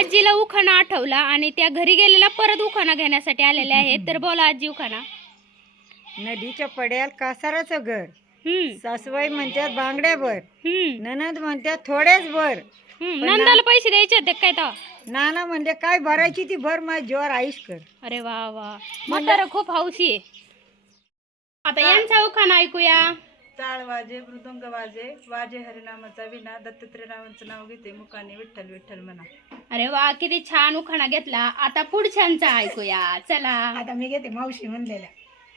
आजीला उखाणा आठवला आणि त्या घरी गेलेला परत उखाणा घेण्यासाठी आलेले आहेत. तर बोला आजी उखाणा. नदीच्या पड्याल कासाराचं घर, सासूबाई म्हणतात बांगड्या भर, ननद म्हणतात थोडेच भर, नंदाला पैसे द्यायचे होते काय तर. नाना म्हणले काय भरायची ती भर, माझ्या जोर आईश कर. अरे वा वा, म्हातारा खूप हौशी आहे. आता यांचा उखाणा ऐकूया. टाळ वाजे मृदंग वाजे, वाजे हरिनामाचा विना, दत्तात्रय रावांचं नाव घेते मुखाने विठ्ठल विठ्ठल म्हणा. अरे वा, किती छान उखाणा घेतला. आता पुढच्यांचा ऐकूया चला. आता मी घेते मावशी म्हणलेल्या,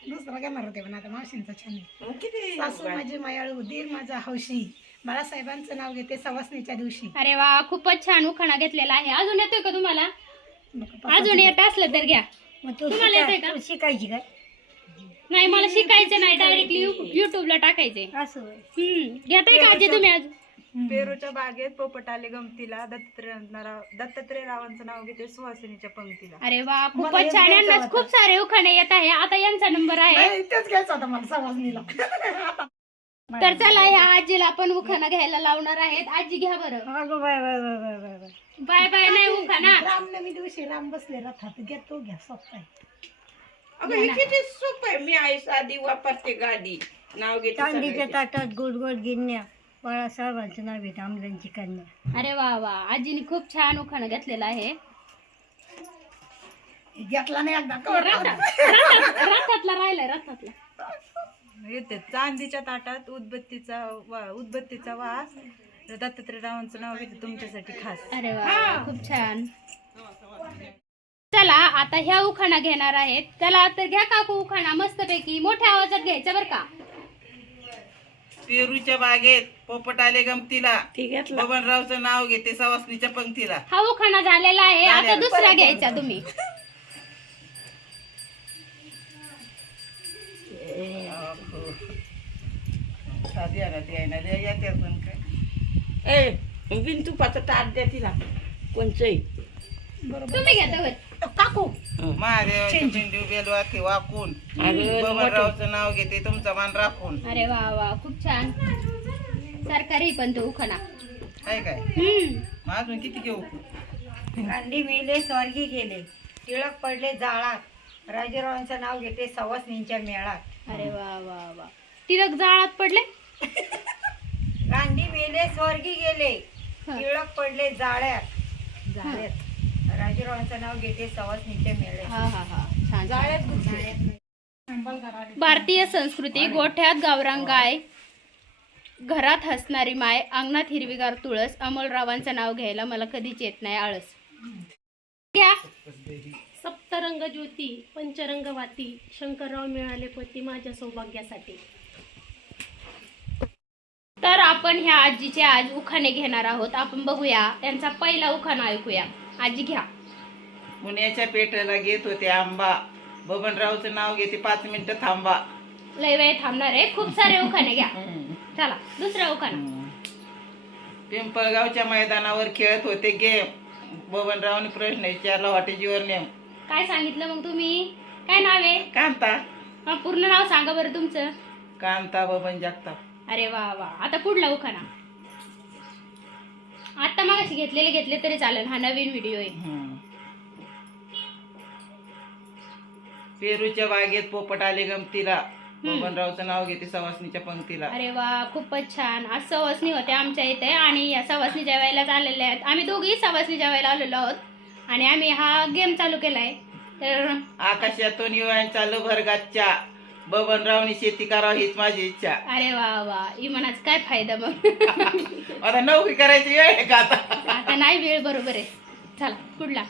दुसरा घेणार होते पण आता मावशींचा छान आहे. सासू माझी मायाळू, दीर माझा हौशी, बाळासाहेबांचं नाव घेते सवासणीच्या दिवशी. अरे वा, खूपच छान उखाणा घेतलेला आहे. अजून येतोय का तुम्हाला? अजून येत असलं तर घ्या. तुम्हाला येतोय का? शिकायची काय? नाही, मला शिकायचं नाही, डायरेक्टली युट्यूबला टाकायचंय. असं घेताय का आजी तुम्ही अजून? पेरूच्या बागेत पोपट आले गमतीला, दत्तात्रय रावांचं नाव घेते सुहासिनीच्या पंक्तीला. अरे वा, खूपच छान. यांनाच खूप सारे उखाणे येत आहे. आता यांचा नंबर आहे. तेच घ्यायचं होतं मला सवासणीला. तर चला, या आजीला आपण उखाणा घ्यायला लावणार आहेत. आजी घ्या बरं. अगं bye bye bye bye bye bye. Bye bye नाही उखाणा. रामनवमी दिवशी राम बसले रथात, घ्या तो घ्या सोपा आहे. किती सोपं आहे. मी आई साधी वापरते गाडी, नाव घेते चांदीच्या ताटात गोड गोड गिन्या, बाळासाहेबांचं नाव घेते आमल्यांची कन्या. अरे वा वा, आजीने खूप छान उखाणा घेतलेला आहे. घेतला नाही एकदा रथातला राहिलाय, रथातला. येते चांदीच्या ताटात उदबत्तीचा वास, दत्तात्रय रावांचं नाव घेते तुमच्यासाठी खास. अरे वा, खूप छान. चला, आता ह्या उखाणा घेणार आहेत. चला तर घ्या काकू उखाणा मस्तपैकी, मोठ्या आवाजात घ्यायचं बरं का. पेरूच्या बागेत पोपट आले गमतीला, बबनरावचं नाव घेते सवासणीच्या पंक्तीला. हा उखाणा झालेला आहे. आता दुसरा घ्यायचा तुम्ही. साधी आला ती आहे ना, येते पण काय. बिन तुपाचं ताट द्या तिला कोणचंही. तुम्ही घेता बरं काकू. महादेवाची चिंडी बेलवाती वाकून, बबनरावचं नाव घेते तुमचा मान राखून. अरे वा वा, खूप छान. सरकारी पण तो उखाणा. काय काय मग अजून किती घेऊ? गांधी मेले स्वर्गी गेले, टिळक पडले जाळात, राजेरावांचं नाव घेते सवासणींच्या मेळात. अरे वा वा वा, टिळक जाळात पडले. गांधी मेले स्वर्गी गेले, टिळक पडले जाळ्यात, राजेरावांचं नाव घेते सवासणीच्या मेळ्यात. हा हा हा, छान. भारतीय संस्कृती. गोठ्यात गावरान गाय, घरात हसणारी माय, अंगणात हिरवीगार तुळस, अमोलरावांचं नाव घ्यायला मला कधीच येत नाही आळस. घ्या. सप्तरंग ज्योती पंचरंग वाती, शंकरराव मिळाले पती माझ्या सौभाग्यासाठी. तर आपण ह्या आजीचे आज उखाणे घेणार आहोत. आपण बघूया त्यांचा पहिला उखाणा ऐकूया. आजी घ्या. पुण्याच्या पेठेला घेत होते आंबा, बबनरावचं नाव घेते 5 मिनिटं थांबा. लय वेळ थांबणार आहे. खूप सारे उखाणे घ्या. चला दुसरा उखाणा. पिंपळगावच्या मैदानावर खेळत होते गेम, बबनरावने प्रश्न विचारला व्हॉट इज युअर नेम. काय सांगितलं मग तुम्ही? काय नाव आहे? कांता. हा, पूर्ण नाव सांगा बरं तुमचं. कांता बबन जगताप. अरे वा वा. आता पुढला उखाणा. आता मग घेतले तरी चालेल, हा नवीन व्हिडिओ आहे. पेरूच्या बागेत पोपट आले गमतीला, बबनरावचं नाव घेते सवासणीच्या पंक्तीला. अरे वा, खूपच छान. आज सवासणी होते आमच्या इथे आणि या सवासणी जेवायला आलेल्या आहेत. आम्ही दोघी सवासणी जेवायला आलेलो आहोत आणि आम्ही हा गेम चालू केलाय. तर आकाशातून युवान चालू भरगाच्या, बबनरावनी शेती करावं हीच माझी इच्छा. अरे वा वा, इमानाचा काय फायदा मग. आता नोकरी करायची वेळ आहे का आता? आता नाही वेळ, बरोबर आहे. चला पुढला.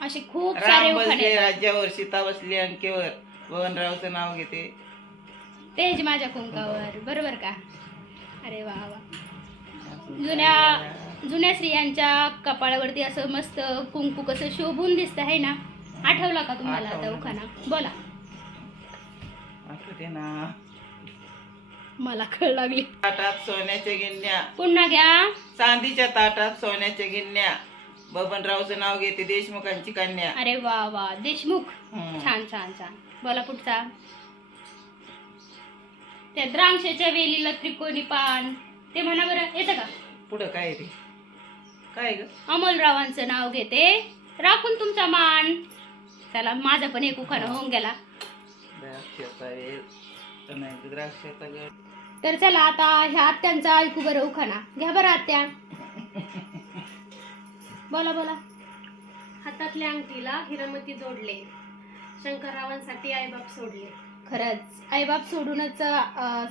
असे खूप सारे राम उखाणे बसले आहेत. राज्यावर, सीता बसली अंकेवर, बबनरावचं नाव घेते तेज माझ्या कुंकावर. बरोबर का? अरे वा वा. जुन्या स्त्रियांच्या कपाळावरती असं मस्त कुंकू कसं शोभून दिसतं आहे ना. आठवला का तुम्हाला आता उखाणा? बोला. आठवते ना. मला कळ लागली. ताटात सोन्याच्या गिन्या, पुन्हा घ्या. चांदीच्या ताटात सोन्याच्या गिन्या, बबनरावचं नाव घेते देशमुखांची कन्या. अरे वा वा, देशमुख. छान छान छान. बोला पुढचा. त्या द्राक्षाच्या वेलीला त्रिकोणी पान, ते म्हणा बरं. येतं का? पुढं काय रे? काय ग अमोलरावांचं नाव घेते, राखून तुमचा मान. चला, माझा पण एक उखाणा होऊन गेला. द्राक्षाचा गड. तर चला आता ह्या आत्यांचा ऐकू बरं उखाणा. घ्या बरं आत्या. बोला बोला. हातातल्या अंगठीला हिरामती जोडले, शंकररावांसाठी आईबाप सोडले. खरंच आईबाप सोडूनच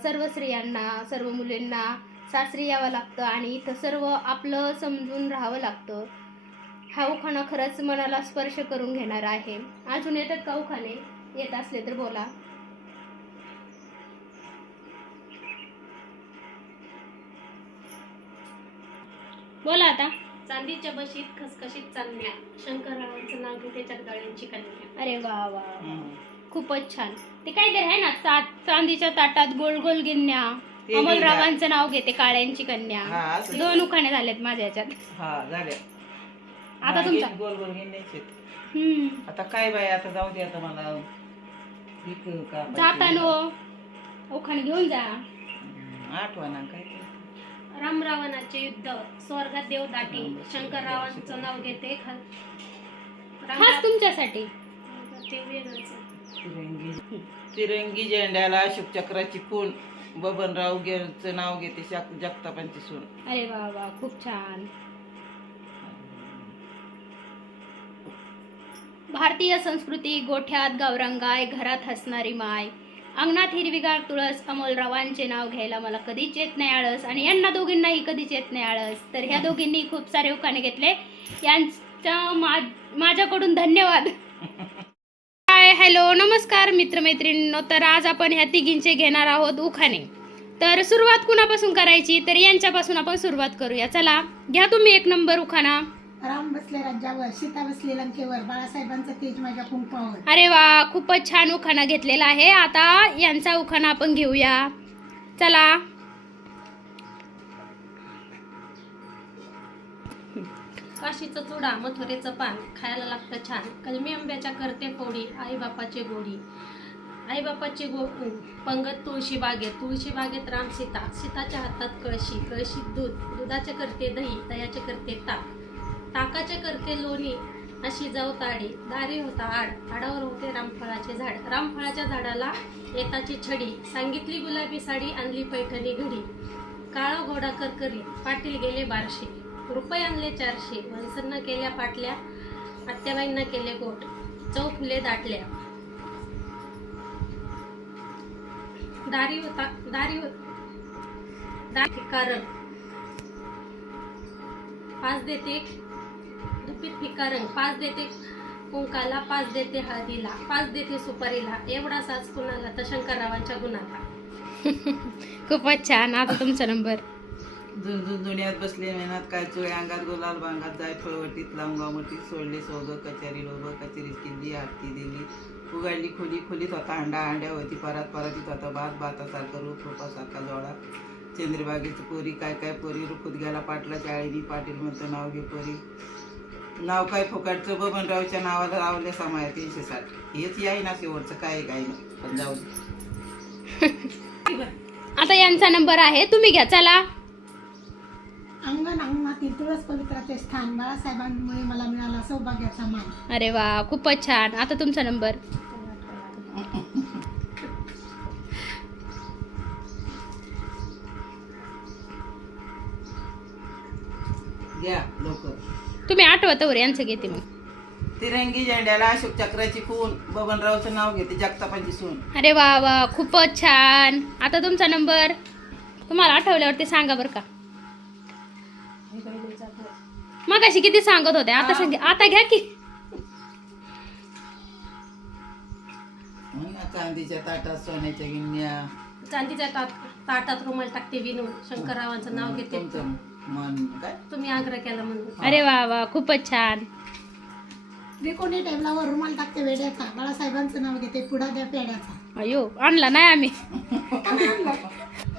सर्व स्त्रियांना, सर्व मुलींना सासरी यावं लागतं आणि इथं सर्व आपलं समजून राहावं लागतं. हा उखाणा खरंच मनाला स्पर्श करून घेणार आहे. अजून येतात का उखाणे? येत असले तर बोला. बोला आता. चांदीच्या बशीत खसखशीत चांदण्या, शंकररावांचं नाव घेते जगदाळ्यांची कन्या. अरे वा वा वा. खूपच छान. ते काहीतरी आहे ना, चांदीच्या ताटात गोल गोल गिन्या, अमोलरावांचं नाव घेते काळ्यांची कन्या. हा, असं. 2 उखाणे झालेत माझ्या ह्याच्यात. हा झाल्या. आता तुमचा. गोल गोल घेण्याचे. हम्म. आता काय बाई, आता जाऊ दे. आता मला जातानो उखाणे घेऊन जा. आठवणा काय ते. रामरावणाचे युद्ध, स्वर्गात देव दाटी, शंकररावांचं नाव घेते खास तुमच्यासाठी. ते वेगळंच. तिरंगी झेंड्याला अशोक चक्राची खूण, बबनराव गेरचं नाव घेते जगतापांची सून. अरे वा वा, खूप छान. भारतीय संस्कृती, गोठ्यात गावरंगाय, घरात हसणारी माय, अंगणात हिरवीगार तुळस, अमोलरावांचे नाव घ्यायला मला कधीच येत नाही आळस. आणि यांना दोघींनाही कधीच येत नाही आळस. तर ह्या दोघींनी खूप सारे उखाणे घेतले. यांचा माझ्याकडून धन्यवाद. हाय, हॅलो, नमस्कार मित्रमैत्रिणींनो. तर आज आपण ह्या तिघींचे घेणार आहोत उखाणे. तर सुरुवात कुणापासून करायची? तर यांच्यापासून आपण सुरुवात करूया. चला, घ्या तुम्ही 1 नंबर उखाणा. राम बसले राज्यावर, सीता बसले लंकेवर, बाळासाहेबांचं तेज माझ्या कुंपावर. अरे वा, खूपच छान उखाणा घेतलेला आहे. आता यांचा उखाणा आपण घेऊया. चला. काशीचं चुडा, मथुरेचं पान, खायला लागतं छान, कलमी आंब्याच्या करते फोडी, आईबापाची गोडी. आईबापाची पंगत तुळशी बागेत राम सीता, सीताच्या हातात कळशी, कळशीत दूध, दुधाचे करते दही, दह्याचे करते ताक, ताकाचे करते लोणी, अशी जाऊ ताडी, दारी होता आडावर होते रामफळाचे झाड, रामफळाच्या झाडाला येताची छडी, सांगितली गुलाबी साडी, आणली पैठणी घडी, काळा घोडा करकरी, पाटील गेले 1200, रुपये आणले 400, वंसरनं केल्या पाटल्या, आत्याबाईंना केले गोट, चौ फुले दाटल्या, दारी फिकारण, पाच देते दुपीत फिकारण, 5 देते कुंकाला, 5 देते हळदीला, 5 देते सुपारीला, एवढा साज कुणाला तर शंकररावांच्या गुणाला. खूपच छान. आता तुमचा नंबर. झुंझुन दुनियात बसले मेहनत, काय चोळे अंगात, गोलाल बांगात, जाय फळवटीत, लांबगावटीत, सोडले सोग, कचेरी लोभ, कचेरीत किल्ली, आरती दिली, उघडली खोली, खोलीत होता अंडा, अंड्या होती परात, परातीत होता बातासारखा रूप, रूपासारखा जोडा, चंद्रबागेची पोरी, काय काय पोरी, रुखूत गेला पाटला चाळीनी, पाटील म्हणतं नाव घे पोरी, नाव काय फुकाटचं, बबनरावच्या नावाला लावले समाया 360. हेच याय ना शेवटचं, काय नाही, पण जाऊ दे. आता यांचा नंबर आहे, तुम्ही घ्या. चला. अंगण अंगणातील तुळस पवित्राचे स्थान, बाळासाहेबांमुळे मला मिळाला सौभाग्याचा मान. अरे वा, खूपच छान. आता तुमचा नंबर. घ्या लोक. तुम्ही आठवतावर यांचं घेते मग. तिरंगी झेंड्याला अशोक चक्राची खून, बबनरावचं नाव घेते जगतापांची सून. अरे वा वा, खूपच छान. आता तुमचा नंबर. तुम्हाला आठवल्यावर ते सांगा बरं का. मग अशी किती सांगत होते, आता घ्या की. चांदीच्या ताटात सोन्याच्या गिन्या, चांदीच्या ताटात रुमाल टाकते विनून, शंकररावांचं नाव घेते तुमचं मन काय तुम्ही आग्रह केला म्हणून. अरे वा वा, खूपच छान. त्रिकोणी टेबलावर रुमाल टाकते वेड्याचा, बाळासाहेबांचं नाव घेते पुढा द्या पेड्याचा. अयो, आणला नाही आम्ही.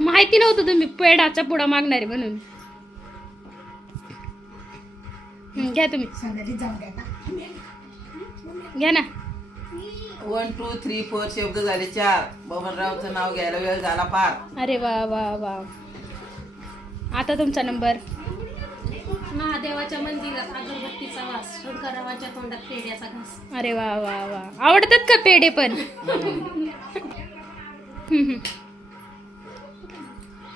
माहिती नव्हतं तुम्ही पेडाचा पुडा मागणारे म्हणून. घ्या तुम्ही. सगळ्यांनी जाऊ द्या का. घ्या ना. 1 2 3 4 शब्द झाले 4. बबनरावचं नाव घ्यायला वेळ झाला पार. अरे वा वा वा. आता तुमचा नंबर. महादेवाच्या मंदिरात अगरबत्तीचा वास, शंकररावाच्या तोंडात पेढ्याचा घास. अरे वा वा वा, आवडतात का पेढे पण?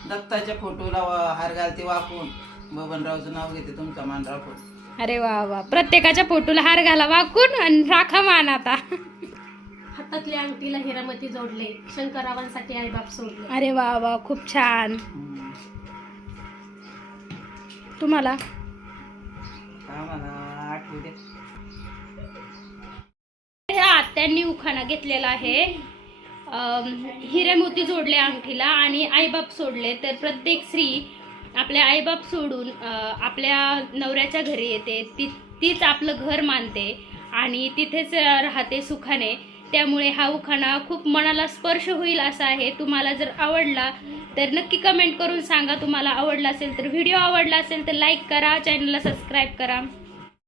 दत्ताच्या फोटोला हार घालते वाकून, बबनरावचं नाव घेते, तुमचा मान राखून. अरे वा वा, प्रत्येकाच्या फोटोला हार घाला वाकून आणि राखा मान आता. हातातल्या अंगठीला हिरामती जोडले, शंकररावांसाठी आईबाप सोडले. अरे वा वा, खूप छान. तुम्हाला आम्हाला आठवू दे. ह्या आत्यांनी उखाणा घेतलेला आहे. हिरे मोती जोडले अंगठीला आणि आईबाप सोडले. तर प्रत्येक स्त्री आपल्या आईबाप सोडून आपल्या नवऱ्याच्या घरी येते, तीच आपलं घर मानते आणि तिथेच राहते सुखाने. त्यामुळे हा उखाणा खूप मनाला स्पर्श होईल असा आहे. तुम्हाला जर आवडला तर नक्की कमेंट करून सांगा. तुम्हाला आवडला असेल तर, व्हिडिओ आवडला असेल तर लाईक करा, चॅनलला सबस्क्राईब करा.